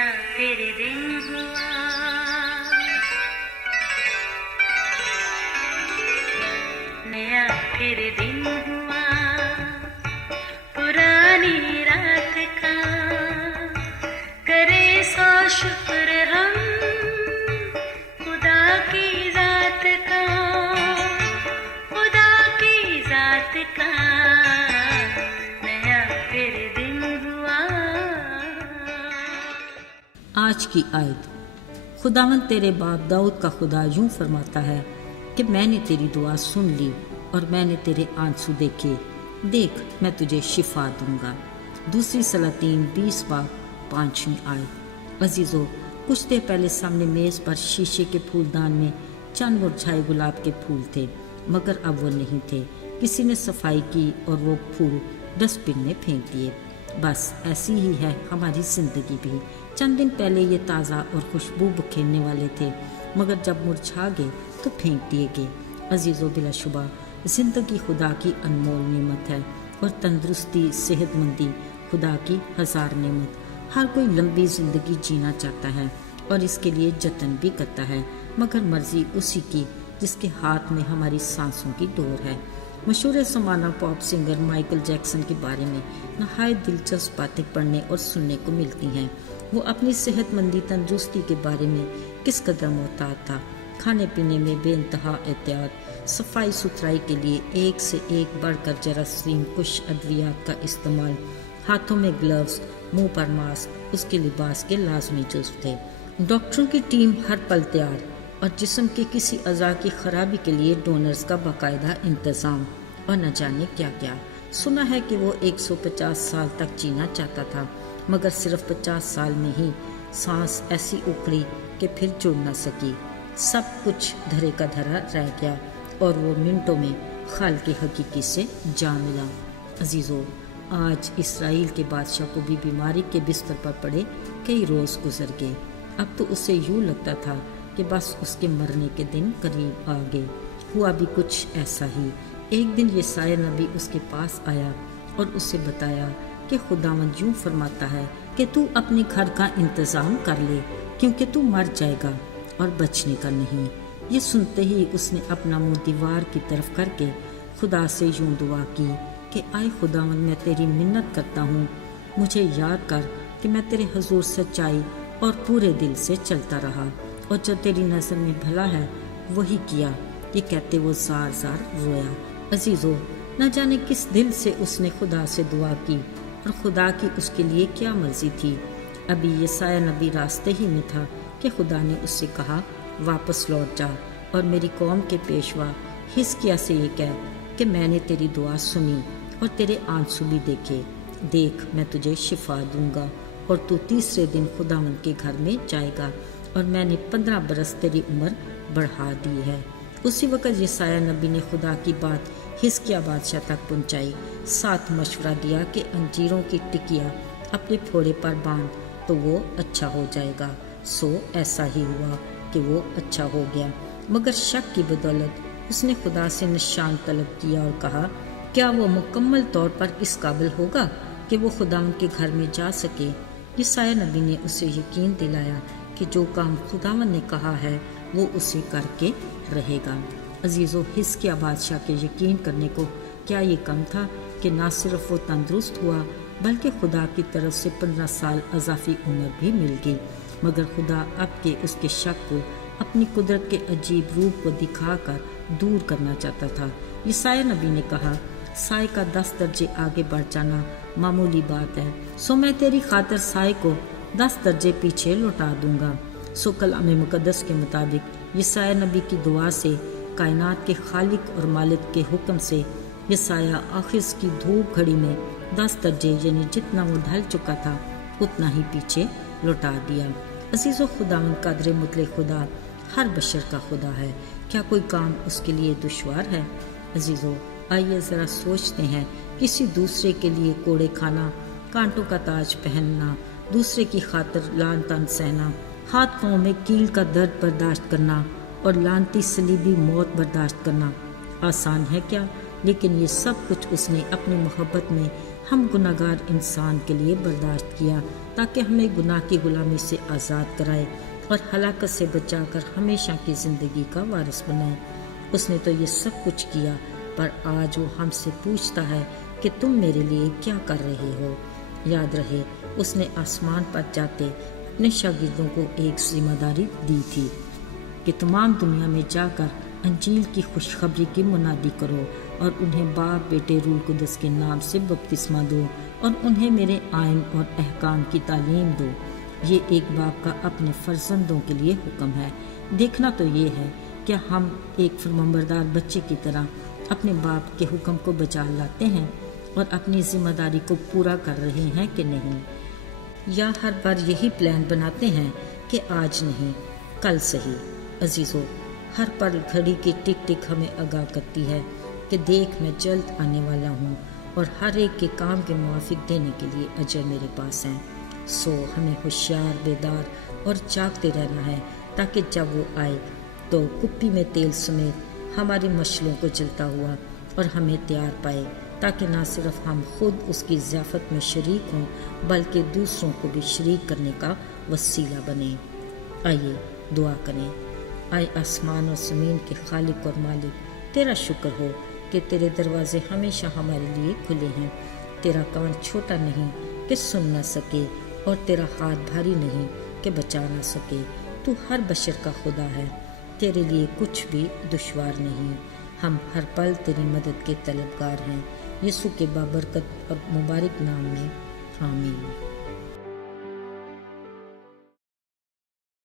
नया फिर दिन हुआ, नया फिर दिन हुआ, पुरानी रात का करे सो शुक्र हम खुदा की जात का, खुदा की जात का नया फिर दिन हुआ। आज की आयत। खुदावंद तेरे बाप दाऊद का खुदा यूं फरमाता है कि मैंने तेरी दुआ सुन ली और मैंने तेरे आंसू देखे, देख मैं तुझे शिफा दूंगा। दूसरी सलातीन 20 बाब 5वीं आयत। अजीजों, कुछ देर पहले सामने मेज़ पर शीशे के फूलदान में चंद मुरझाए गुलाब के फूल थे, मगर अब वो नहीं थे। किसी ने सफाई की और वो फूल डस्टबिन में फेंक दिए। बस ऐसी ही है हमारी ज़िंदगी भी। चंद दिन पहले ये ताज़ा और खुशबू बिखेरने वाले थे, मगर जब मुरझा गए तो फेंक दिए गए। अजीज़ों, बिलाशुबा ज़िंदगी खुदा की अनमोल नेमत है और तंदुरुस्ती सेहतमंदी खुदा की हज़ार नेमत। हर कोई लंबी ज़िंदगी जीना चाहता है और इसके लिए जतन भी करता है, मगर मर्जी उसी की जिसके हाथ में हमारी सांसों की डोर है। मशहूर समाना पॉप सिंगर माइकल जैक्सन के बारे में नहायत दिलचस्प बातें पढ़ने और सुनने को मिलती हैं। वो अपनी सेहतमंदी तंदुरुस्ती के बारे में किस कदर मोहतात था। खाने पीने में बेइंतहा एहतियात, सफाई सुथराई के लिए एक से एक बढ़कर जरासीम कुश अद्वियात का इस्तेमाल, हाथों में ग्लव्स, मुंह पर मास्क उसके लिबास के लाजमी जुज़्व थे। डॉक्टरों की टीम हर पल तैयार और जिस्म के किसी अज़ा की खराबी के लिए डोनर्स का बाकायदा इंतज़ाम और न जाने क्या क्या। सुना है कि वो 150 साल तक जीना चाहता था, मगर सिर्फ 50 साल में ही सांस ऐसी उखड़ी कि फिर जुड़ न सकी। सब कुछ धरे का धरा रह गया और वो मिनटों में खालिक़ हकीकी से जा मिला। अजीज़ों, आज इसराइल के बादशाह को भी बीमारी के बिस्तर पर पड़े कई रोज़ गुजर गए। अब तो उसे यूँ लगता था कि बस उसके मरने के दिन करीब आ गए। हुआ भी कुछ ऐसा ही। एक दिन यशायाह नबी उसके पास आया और उसे बताया कि खुदावंद यूं फरमाता है कि तू अपने घर का इंतज़ाम कर ले, क्योंकि तू मर जाएगा और बचने का नहीं। ये सुनते ही उसने अपना मुंह दीवार की तरफ करके खुदा से यूं दुआ की कि आए खुदावंद, मैं तेरी मिन्नत करता हूँ, मुझे याद कर कि मैं तेरे हुजूर सच्चाई और पूरे दिल से चलता रहा और जो तेरी नज़र में भला है वही किया। ये कहते वो ज़ार ज़ार रोया। अजीज़ों, न जाने किस दिल से उसने खुदा से दुआ की और खुदा की उसके लिए क्या मर्जी थी। अभी यशायाह नबी रास्ते ही में था कि खुदा ने उससे कहा, वापस लौट जा और मेरी कौम के पेशवा हिजकिय्याह से ये कह कि मैंने तेरी दुआ सुनी और तेरे आंसू भी देखे। देख मैं तुझे शिफा दूंगा और तू तीसरे दिन खुदावंद के घर में जाएगा और मैंने 15 बरस तेरी उम्र बढ़ा दी है। उसी वक्त यशायाह नबी ने खुदा की बात हिजकिय्याह बादशाह तक पहुंचाई। साथ मशवरा दिया कि अंजीरों की टिकिया अपने फोड़े पर बांध तो वो अच्छा हो जाएगा। सो ऐसा ही हुआ कि वो अच्छा हो गया, मगर शक की बदौलत उसने खुदा से निशान तलब किया और कहा, क्या वो मुकम्मल तौर पर इस काबिल होगा कि वो खुदावंद के घर में जा सके। यशायाह नबी ने उसे यकीन दिलाया कि जो काम खुदावंद ने कहा है वो उसे करके रहेगा। अजीज़ों, हिजकिय्याह बादशाह के यकीन करने को क्या ये कम था कि ना सिर्फ वो तंदुरुस्त हुआ बल्कि खुदा की तरफ से 15 साल अज़ाफ़ी उम्र भी मिल गई। मगर खुदा अब के उसके शक को अपनी कुदरत के अजीब रूप को दिखाकर दूर करना चाहता था। यशायाह नबी ने कहा, साए का 10 दर्जे आगे बढ़ जाना मामूली बात है, सो मैं तेरी खातिर साए को 10 दर्जे पीछे लौटा दूंगा। सो कलाम मुकद्दस के मुताबिक यशायाह नबी की दुआ से कायनात के खालिक और मालिक के हुक्म से यशायाह आखिर की धूप घड़ी में 10 दर्जे यानी जितना वो ढल चुका था उतना ही पीछे लौटा दिया। अजीज़ों, खुदावंद क़ादिर मुतलक खुदा हर बशर का खुदा है। क्या कोई काम उसके लिए दुश्वार है? अजीज़ों, आइए ज़रा सोचते हैं, किसी दूसरे के लिए कोड़े खाना, कांटों का ताज पहनना, दूसरे की खातिर लान तान सहना, हाथ पाँव में कील का दर्द बर्दाश्त करना और लानती सलीबी मौत बर्दाश्त करना आसान है क्या? लेकिन ये सब कुछ उसने अपनी मोहब्बत में ہم گناہگار انسان کے لیے برداشت کیا تاکہ ہمیں گناہ کی غلامی سے آزاد کرائے اور ہلاکت سے بچا کر ہمیشہ کی زندگی کا وارث بنائے۔ اس نے تو یہ سب کچھ کیا، پر آج وہ ہم سے پوچھتا ہے کہ تم میرے لیے کیا کر رہے ہو۔ یاد رہے اس نے آسمان پر جاتے اپنے شاگردوں کو ایک ذمہ داری دی تھی کہ تمام دنیا میں جا کر انجیل کی خوشخبری کی منادی کرو اور انہیں باپ بیٹے روح القدس کے نام سے بپتسمہ دو اور انہیں میرے آئین اور احکام کی تعلیم دو۔ یہ ایک باپ کا اپنے فرزندوں کے لیے حکم ہے۔ دیکھنا تو یہ ہے کہ ہم ایک فرمانبردار بچے کی طرح اپنے باپ کے حکم کو بچا لاتے ہیں اور اپنی ذمہ داری کو پورا کر رہے ہیں کہ نہیں، یا ہر بار یہی پلان بناتے ہیں کہ آج نہیں کل صحیح۔ عزیزو، ہر پل گھڑی کی ٹک ٹک ہمیں آگاہ کرتی ہے کہ دیکھ میں جلد آنے والا ہوں اور ہر ایک کے کام کے موافق دینے کے لیے اجر میرے پاس ہیں۔ سو ہمیں ہوشیار، بیدار اور جاگتے رہنا ہے تاکہ جب وہ آئے تو کپی میں تیل سمیت ہماری مشلوں کو جلتا ہوا اور ہمیں تیار پائے، تاکہ نہ صرف ہم خود اس کی ضیافت میں شریک ہوں بلکہ دوسروں کو بھی شریک کرنے کا وسیلہ بنے۔ آئیے دعا کریں۔ آئے آسمان اور زمین کے خالق اور مالک، تیرا شکر ہو کہ تیرے دروازے ہمیشہ ہمارے لیے کھلے ہیں۔ تیرا کان چھوٹا نہیں کہ سن نہ سکے اور تیرا ہاتھ بھاری نہیں کہ بچا نہ سکے۔ تو ہر بشر کا خدا ہے، تیرے لیے کچھ بھی دشوار نہیں۔ ہم ہر پل تیری مدد کے طلبگار ہیں۔ یسوع کے بابرکت اور مبارک نام میں آمین۔